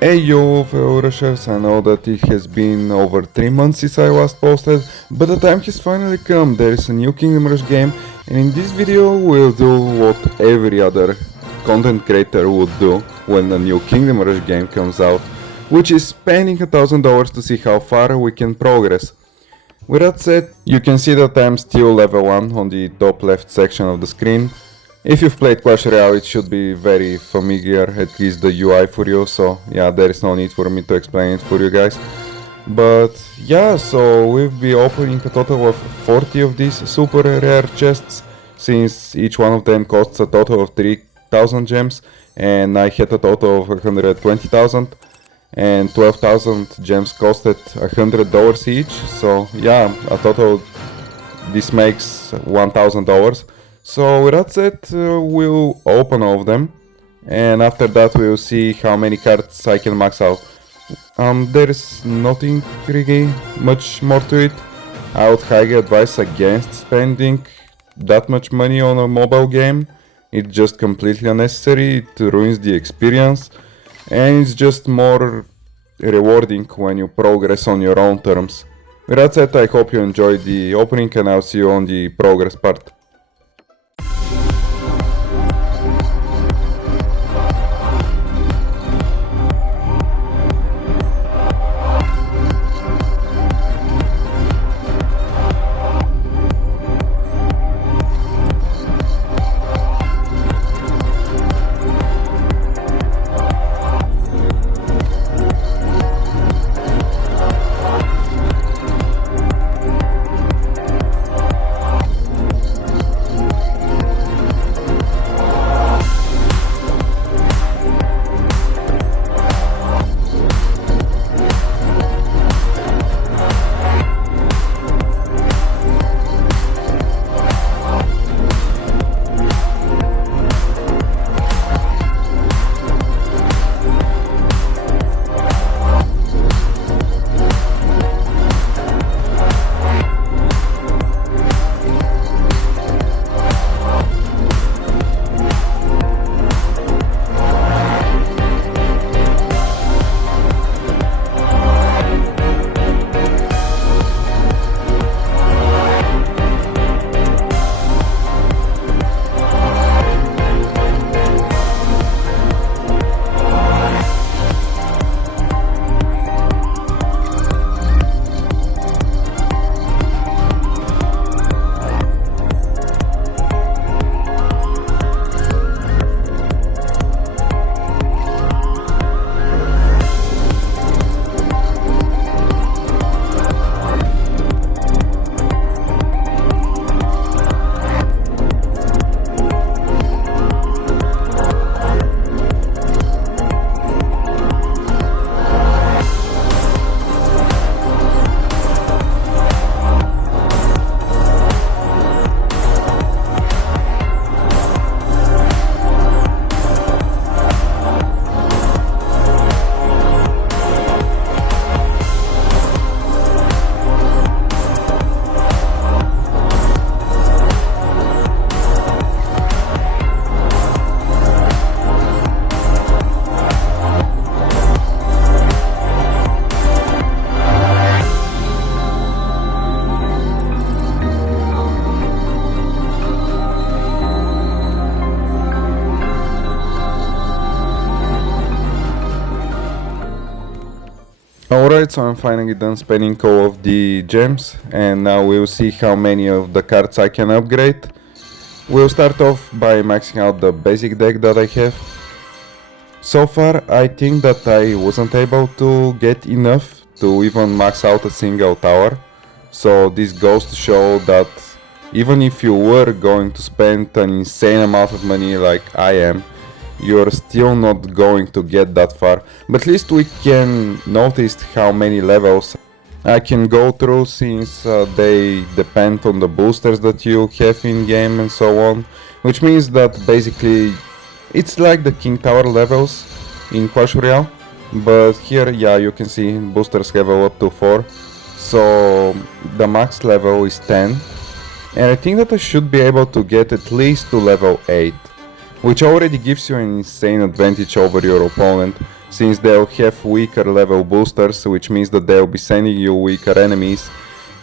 Hey yo, fellow rushers, I know that it has been over 3 months since I last posted, but the time has finally come. There is a new Kingdom Rush game, and in this video we'll do what every other content creator would do when a new Kingdom Rush game comes out, which is spending $1,000 to see how far we can progress. With that said, you can see that I'm still level 1 on the top left section of the screen. If you've played Clash Royale, it should be very familiar, at least the UI for you, so yeah, there is no need for me to explain it for you guys. But yeah, so we'll be opening a total of 40 of these super rare chests, since each one of them costs a total of 3000 gems, and I had a total of 120,000, and 12,000 gems costed $100 each, so yeah, a total this makes $1,000. So with that said, we'll open all of them, and after that we'll see how many cards I can max out. There is nothing really much more to it. I would highly advise against spending that much money on a mobile game. It's just completely unnecessary, it ruins the experience, and it's just more rewarding when you progress on your own terms. With that said, I hope you enjoyed the opening, and I'll see you on the progress part. Alright, so I'm finally done spending all of the gems, and now we'll see how many of the cards I can upgrade. We'll start off by maxing out the basic deck that I have. So far, I think that I wasn't able to get enough to even max out a single tower. So this goes to show that even if you were going to spend an insane amount of money like I am, you're still not going to get that far. But at least we can notice how many levels I can go through, since they depend on the boosters that you have in game and so on, which means that basically it's like the King Tower levels in Clash Royale, but here, yeah, you can see boosters level up to 4, so the max level is 10, and I think that I should be able to get at least to level 8, which already gives you an insane advantage over your opponent, since they'll have weaker level boosters, which means that they'll be sending you weaker enemies.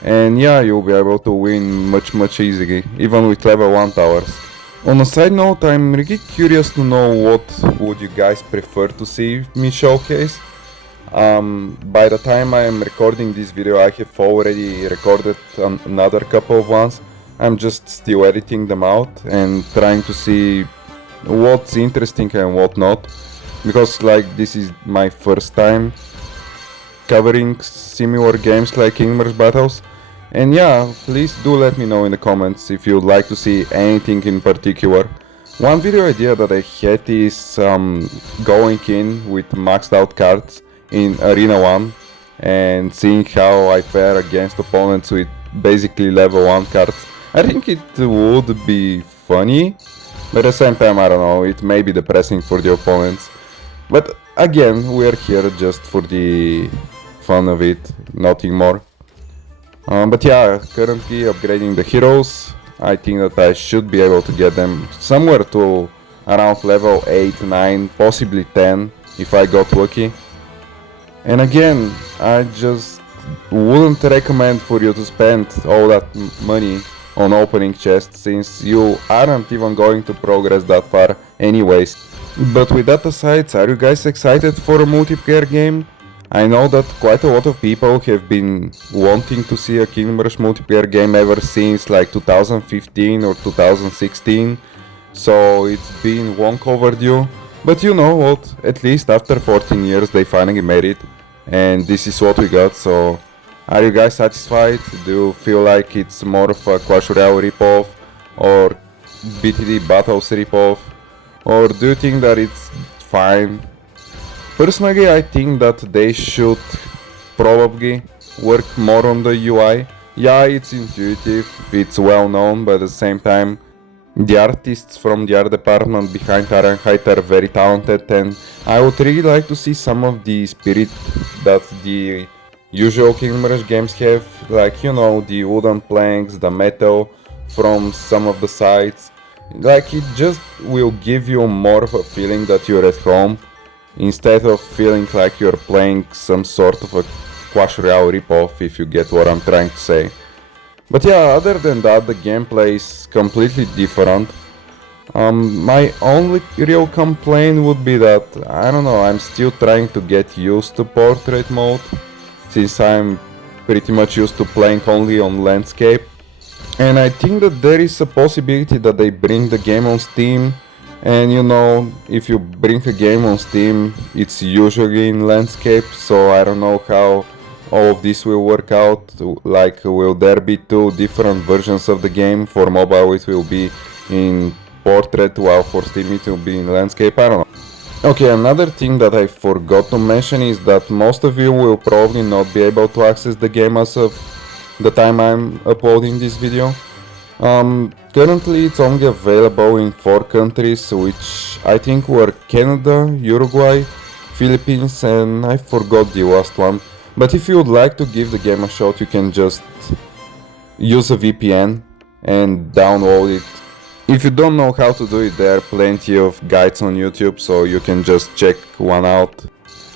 And yeah, you'll be able to win much easily, even with level 1 towers. On a side note, I'm really curious to know what would you guys prefer to see me showcase. By the time I am recording this video, I have already recorded another couple of ones. I'm just still editing them out and trying to see what's interesting and what not, because like this is my first time covering similar games like Kingdom Rush Battles. And yeah, please do let me know in the comments if you'd like to see anything in particular. One video idea that I had is going in with maxed out cards in Arena 1 and seeing how I fare against opponents with basically level 1 cards. I think it would be funny, but at the same time, I don't know, it may be depressing for the opponents. But again, we're here just for the fun of it, nothing more. But yeah, currently upgrading the heroes. I think that I should be able to get them somewhere to around level 8, 9, possibly 10 if I got lucky. And again, I just wouldn't recommend for you to spend all that money on opening chests, since you aren't even going to progress that far anyways. But with that aside, are you guys excited for a multiplayer game? I know that quite a lot of people have been wanting to see a Kingdom Rush multiplayer game ever since like 2015 or 2016, so it's been long overdue. But you know what, at least after 14 years they finally made it, and this is what we got. So are you guys satisfied? Do you feel like it's more of a Clash Royale ripoff or BTD Battles ripoff, or do you think that it's fine? Personally, I think that they should probably work more on the UI. Yeah, it's intuitive, it's well known, but at the same time, the artists from the art department behind Ironhide are very talented, and I would really like to see some of the spirit that the usual Kingdom Rush games have, like, you know, the wooden planks, the metal from some of the sides. Like, it just will give you more of a feeling that you're at home, instead of feeling like you're playing some sort of a Clash Royale ripoff, if you get what I'm trying to say. But yeah, other than that, the gameplay is completely different. My only real complaint would be that, I don't know, I'm still trying to get used to portrait mode, since I'm pretty much used to playing only on landscape. And I think that there is a possibility that they bring the game on Steam. And you know, if you bring a game on Steam, it's usually in landscape, so I don't know how all of this will work out. Like, will there be two different versions of the game? For mobile it will be in portrait, while for Steam it will be in landscape, I don't know. Okay, another thing that I forgot to mention is that most of you will probably not be able to access the game as of the time I'm uploading this video. Currently it's only available in 4 countries, which I think were Canada, Uruguay, Philippines, and I forgot the last one. But if you would like to give the game a shot, you can just use a VPN and download it. If you don't know how to do it, there are plenty of guides on YouTube, so you can just check one out.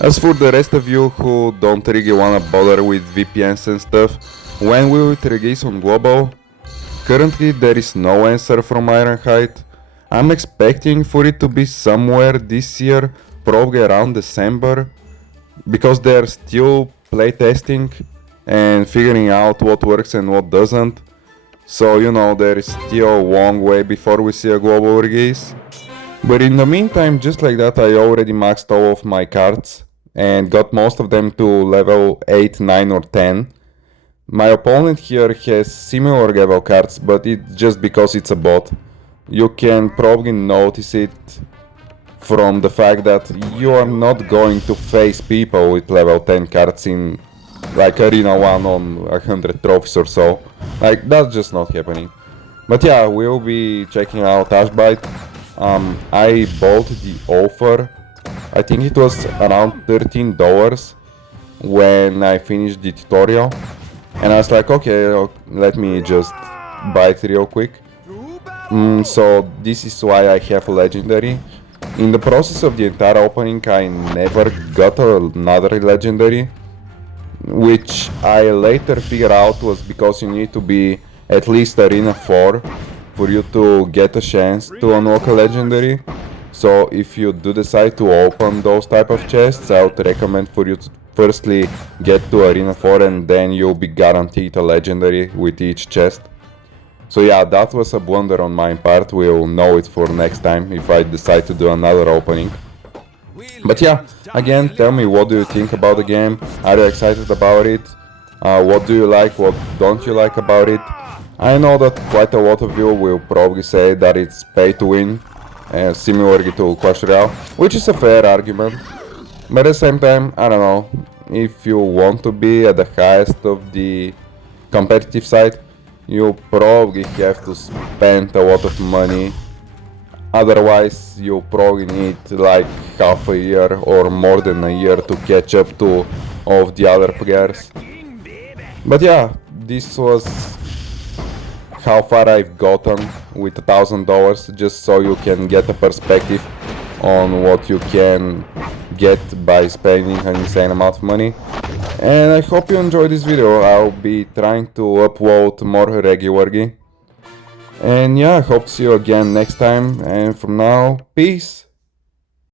As for the rest of you who don't really wanna bother with VPNs and stuff, when will it release on global? Currently there is no answer from Ironhide. I'm expecting for it to be somewhere this year, probably around December, because they're still playtesting and figuring out what works and what doesn't. So you know, there is still a long way before we see a global release. But in the meantime, just like that, I already maxed all of my cards and got most of them to level 8, 9 or 10. My opponent here has similar level cards, but it's just because it's a bot. You can probably notice it from the fact that you are not going to face people with level 10 cards in like Arena 1 on 100 trophies or so. Like, that's just not happening. But yeah, we'll be checking out Ashbite. I bought the offer, I think it was around $13 when I finished the tutorial. And I was like, okay, let me just buy it real quick. So this is why I have legendary. In the process of the entire opening, I never got another legendary, which I later figured out was because you need to be at least Arena 4 for you to get a chance to unlock a legendary. So if you do decide to open those type of chests, I would recommend for you to firstly get to Arena 4 and then you'll be guaranteed a legendary with each chest. So yeah, that was a blunder on my part. We'll know it for next time if I decide to do another opening. But yeah, again, tell me, what do you think about the game? Are you excited about it? What do you like, what don't you like about it? I know that quite a lot of you will probably say that it's pay to win, similarly to Clash Royale, which is a fair argument. But at the same time, I don't know, if you want to be at the highest of the competitive side, you probably have to spend a lot of money. Otherwise, you probably need like half a year or more than a year to catch up to all of the other players. But yeah, this was how far I've gotten with $1,000, just so you can get a perspective on what you can get by spending an insane amount of money. And I hope you enjoyed this video. I'll be trying to upload more regularly. And yeah, I hope to see you again next time. And from now, peace.